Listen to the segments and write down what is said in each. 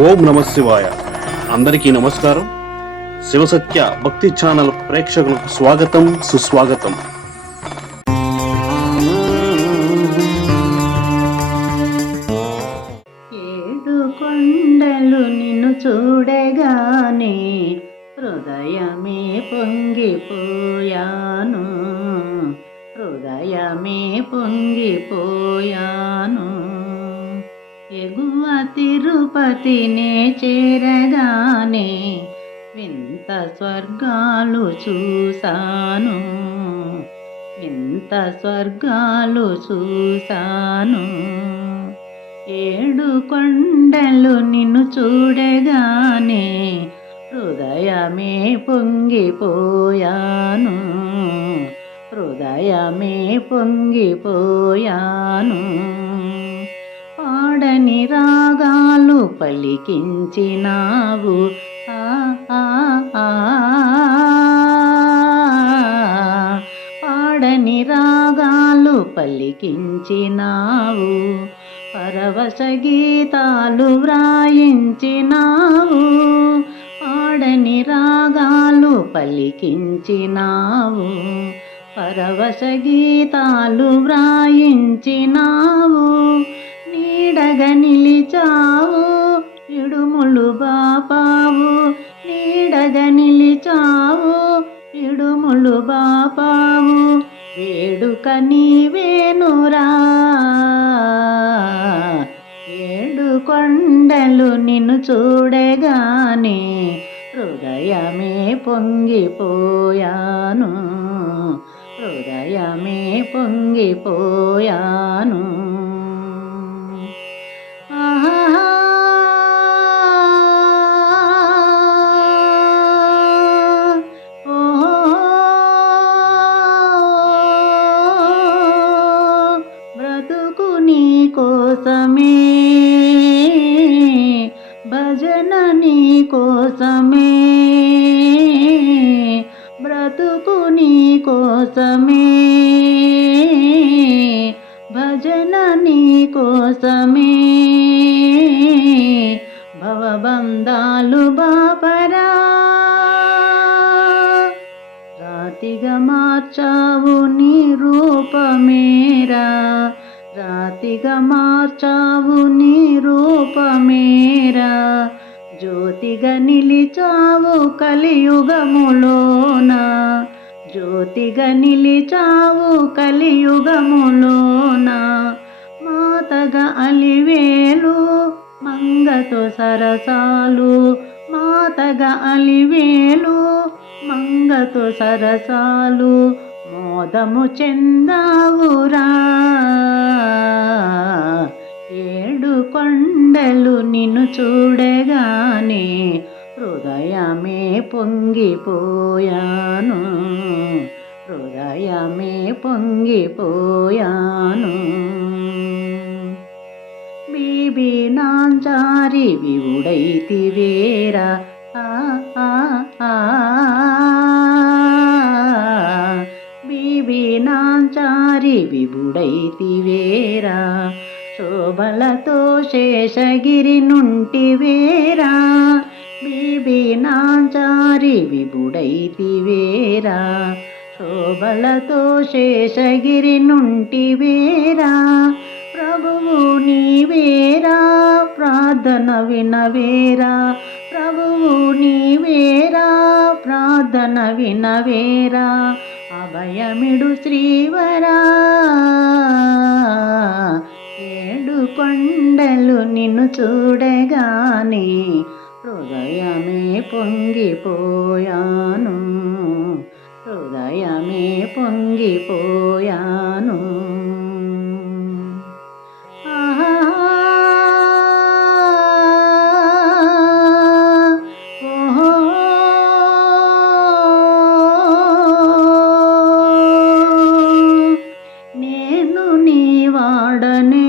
ఓం నమ శివాయ. అందరికీ నమస్కారం. శివసత్య భక్తి ఛానల్ ప్రేక్షకులకు స్వాగతం, సుస్వాగతం. ఏడు కొండలు నిన్ను చూడగానే హృదయమే పొంగిపోయాను, హృదయమే పొంగిపోయాను. ఎగువ తిరుపతినే చేరగానే వింత స్వర్గాలు చూశాను, వింత స్వర్గాలు చూశాను. ఏడు కొండలు నిన్ను చూడగానే హృదయమే పొంగిపోయాను, హృదయమే పొంగిపోయాను. పాడని రాగాలు పలికించినావు, ఆ ఆ ఆ, పాడని రాగాలు పలికించినావు, పరవశ గీతాలు వ్రాయించినావు. పాడని రాగాలు పలికించినావు, పరవశ గీతాలు వ్రాయించినావు. నీడగా నిలిచావు, ఇడుములు బాపావు, నీడగా నిలిచావు, ఇడుములు బాపావు. వేడుక నీవేనురా, ఏడు కొండలు నిన్ను చూడగానే హృదయమే పొంగిపోయాను, హృదయమే పొంగిపోయాను. బ్రతుకు నీ కోసమే, భజన నీ కోసమే, బ్రతుకు నీ కోసమే, భజన నీ కోసమే. భవబంధాలు బాపరా, రాతిగా మార్చావు నీ రూపమేరా, రాతిగా మార్చావు నీ రూపమేరా. జ్యోతిగా నిలిచావు కలియుగములోన, జ్యోతిగా నిలిచావు కలియుగములోన. మాతగా అలివేలు మంగతో సరసాలు, మాతగా అలివేలు మంగతో సరసాలు. మోదము చెందావురా, ఏడు కొండలు నిన్ను చూడగానే హృదయమే పొంగిపోయాను, హృదయమే పొంగిపోయాను. బీబీ నాంచారి వివుడైతివేరా, ఆ ఆ ఆ, బీబీ నాంచారి వివుడైతివేరా. శోభలతో శేషగిరి నుంటివేరా, బీబీ నాంచారి వివుడైతివేరా. శోభలతో శేషగిరి నుంటివేరా. ప్రభువు నీవేరా, ప్రార్థన వినవేరా, ప్రభువు నీవేరా, ప్రార్థన వినవేరా. అభయమిడు శ్రీవరా, ఏడు కొండలు నిన్ను చూడగానే హృదయమే పొంగిపోయాను, హృదయమే పొంగిపోయాను. నేను నీ వాడనే,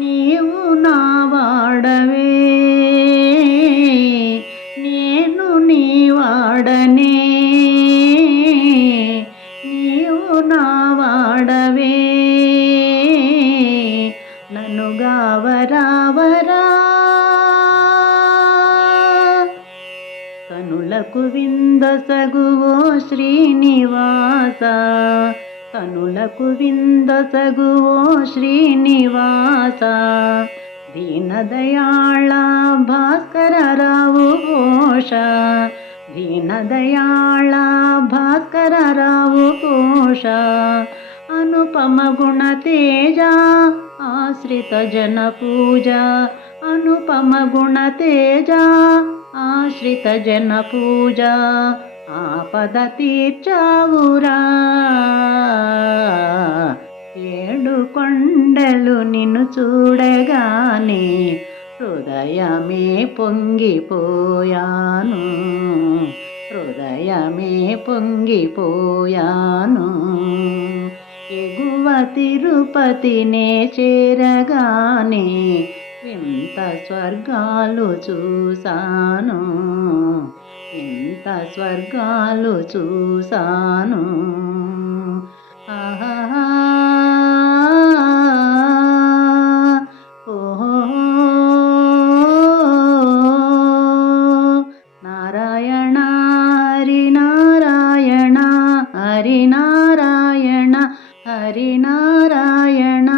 నీవు నా వాడవే, నేను నీ వాడనే, నీవు కనుగావరావరా కనులకు విందసగువో శ్రీనివాస కనులకు విందసగువో శ్రీనివాస దీనదయాళ భాస్కరరావు ఘోష దీనదయాళ భాస్కరరావు ఘోష అనుపమ గుణ తేజ ఆశ్రిత జన పూజ అనుపమ గుణ తేజ ఆశ్రిత జన పూజ ఆపద తీర్చావురా ఏడు కొండలు నిన్ను చూడగానే హృదయమే పొంగిపోయాను హృదయమే పొంగిపోయాను ఎగువ తిరుపతినే చేరగానే వింత స్వర్గాలు చూసాను వింత స్వర్గాలు చూసాను ఆహా ఓహో నారాయణ హరి నారాయణ హరి నారాయణ హరి నారాయణ